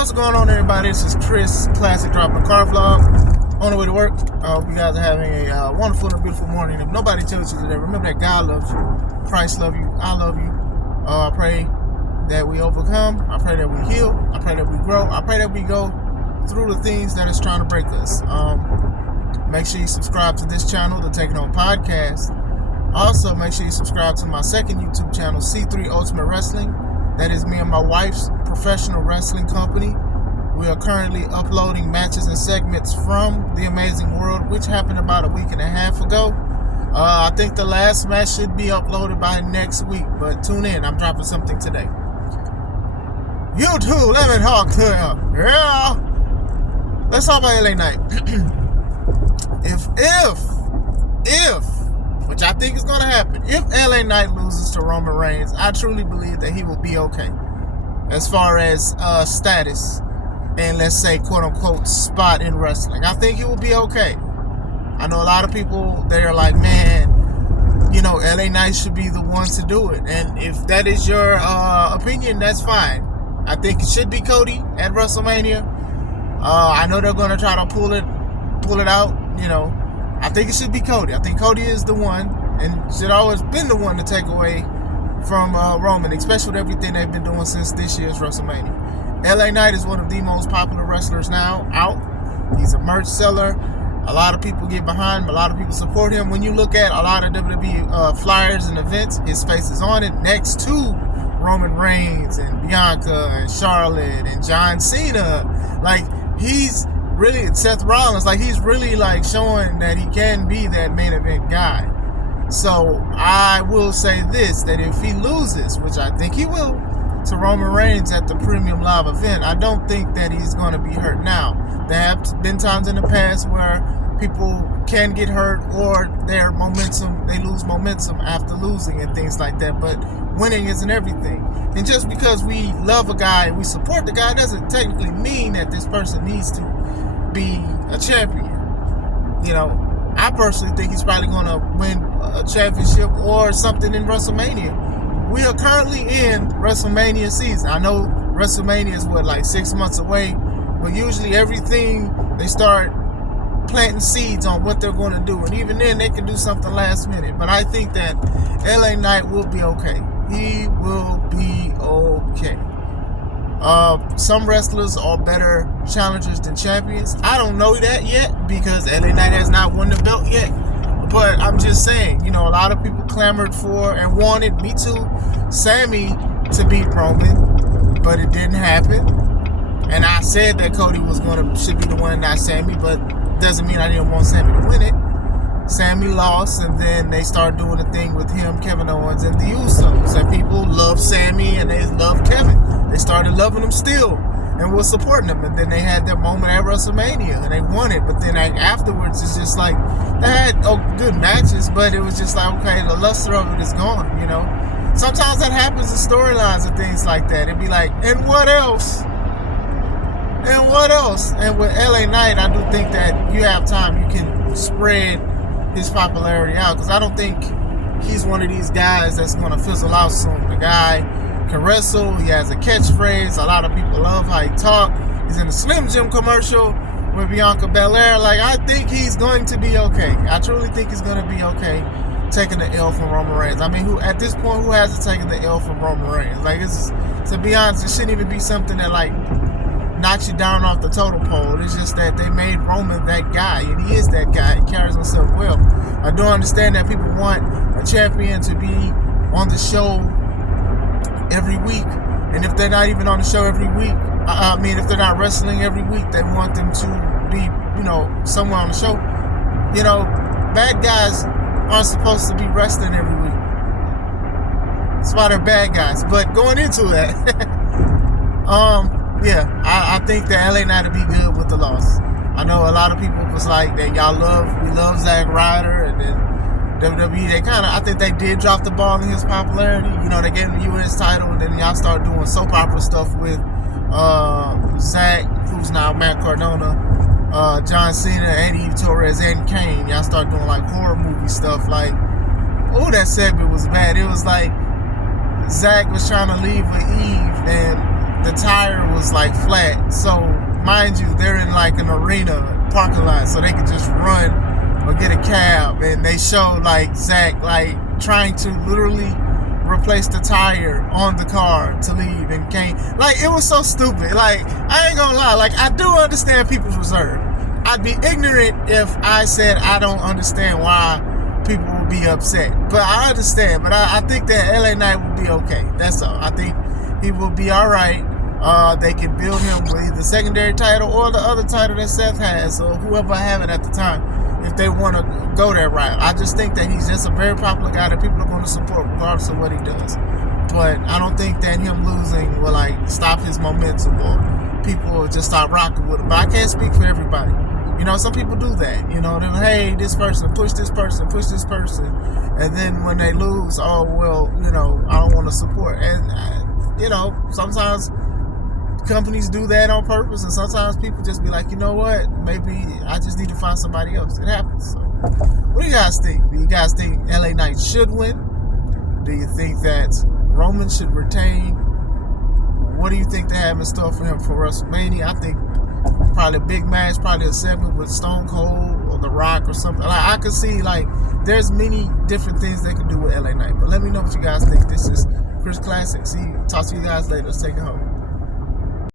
What's going on, everybody? This is Chris, Classic Dropping Car Vlog. On the way to work. Hope you guys are having a wonderful and beautiful morning. If nobody tells you today, remember that God loves you, Christ loves you, I love you. I pray that we overcome. I pray that we heal. I pray that we grow. I pray that we go through the things that is trying to break us. Make sure you subscribe to this channel, the Taking On Podcast. Also, make sure you subscribe to my second YouTube channel, C3 Ultimate Wrestling. That is me and my wife's professional wrestling company. We are currently uploading matches and segments from The Amazing World, which happened about a week and a half ago. I think the last match should be uploaded by next week, but tune in. I'm dropping something today. YouTube, let me talk to you. Yeah. Let's talk about LA Knight. If, which I think is going to happen, if LA Knight loses to Roman Reigns, I truly believe that he will be okay. As far as status and, let's say, quote-unquote, spot in wrestling. I think he will be okay. I know a lot of people, they're like, man, you know, LA Knight should be the one to do it. And if that is your opinion, that's fine. I think it should be Cody at WrestleMania. I know they're going to try to pull it out, you know. I think it should be Cody. I think Cody is the one and should always been the one to take away from Roman, especially with everything they've been doing since this year's WrestleMania. LA Knight is one of the most popular wrestlers now out. He's a merch seller. A lot of people get behind him. A lot of people support him. When you look at a lot of WWE flyers and events, his face is on it next to Roman Reigns and Bianca and Charlotte and John Cena. Like, he's really, Seth Rollins, like, he's really like showing that he can be that main event guy. So I will say this, that if he loses, which I think he will, to Roman Reigns at the Premium Live event, I don't think that he's going to be hurt now. There have been times in the past where people can get hurt or their momentum, they lose momentum after losing and things like that, but winning isn't everything. And just because we love a guy and we support the guy doesn't technically mean that this person needs to be a champion. You know, I personally think he's probably going to win a championship or something in WrestleMania. We are currently in WrestleMania season. I know WrestleMania is like 6 months away, but usually everything, they start planting seeds on what they're going to do, and even then they can do something last minute. But I think that LA Knight will be okay. He will be okay. Some wrestlers are better challengers than champions. I don't know that yet because LA Knight has not won the belt yet. But I'm just saying, you know, a lot of people clamored for and wanted, me too, Sammy to beat Roman, but it didn't happen. And I said that Cody should be the one, not Sammy, but doesn't mean I didn't want Sammy to win it. Sammy lost, and then they started doing the thing with him, Kevin Owens, and the Usos. And people love Sammy and they love Kevin. They started loving him still and were supporting him. And then they had their moment at WrestleMania and they won it. But then afterwards, it's just like, they had good matches, but it was just like, okay, the luster of it is gone, you know. Sometimes that happens in storylines and things like that. It'd be like, and what else? And what else? And with LA Knight, I do think that you have time. You can spread his popularity out, because I don't think he's one of these guys that's going to fizzle out soon. The guy can wrestle. He has a catchphrase. A lot of people love how he talks. He's in a Slim Jim commercial with Bianca Belair. Like, I think he's going to be okay. I truly think he's going to be okay taking the L from Roman Reigns. I mean, at this point, who hasn't taken the L from Roman Reigns? Like, to be honest, it shouldn't even be something that, like, knocks you down off the totem pole. It's just that they made Roman that guy, and he is that guy. He carries himself well. I do understand that people want a champion to be on the show every week, and if they're not even on the show every week, I mean, if they're not wrestling every week, they want them to be, you know, somewhere on the show. You know, bad guys aren't supposed to be wrestling every week. That's why they're bad guys. But going into that, yeah, I think that LA Knight will be good with the loss. I know a lot of people was like that. We love Zack Ryder, and then WWE, I think they did drop the ball in his popularity. You know, they gave him the U.S. title, and then y'all started doing soap opera stuff with Zack, who's now Matt Cardona, John Cena, Eddie Torres, and Kane. Y'all started doing like horror movie stuff. Like, oh, that segment was bad. It was like Zack was trying to leave with Eve, and the tire was like flat. So mind you, they're in like an arena parking lot, so they could just run or get a cab. And they showed like Zach like trying to literally replace the tire on the car to leave, and came like, it was so stupid. Like, I ain't gonna lie, like, I do understand people's reserve. I'd be ignorant if I said I don't understand why people will be upset, but I understand. But I think that LA Knight will be okay. That's all. I think he will be all right. They can build him with either the secondary title or the other title that Seth has, or whoever have it at the time, if they want to go that route. I just think that he's just a very popular guy that people are going to support regardless of what he does. But I don't think that him losing will like stop his momentum, or people will just start rocking with him. But I can't speak for everybody. You know, some people do that. You know, they're like, hey, this person, push this person, and then when they lose, oh well, you know, I don't want to support. And you know, sometimes companies do that on purpose, and sometimes people just be like, you know what, maybe I just need to find somebody else. It happens. So, what do you guys think? Do you guys think LA Knight should win? Do you think that Roman should retain? What do you think they have in store for him for WrestleMania? I think probably a big match, probably a segment with Stone Cold or The Rock or something. Like, I could see, like, there's many different things they can do with LA Knight. But let me know what you guys think. This is Chris Classic. Talk to you guys later. Let's take it home.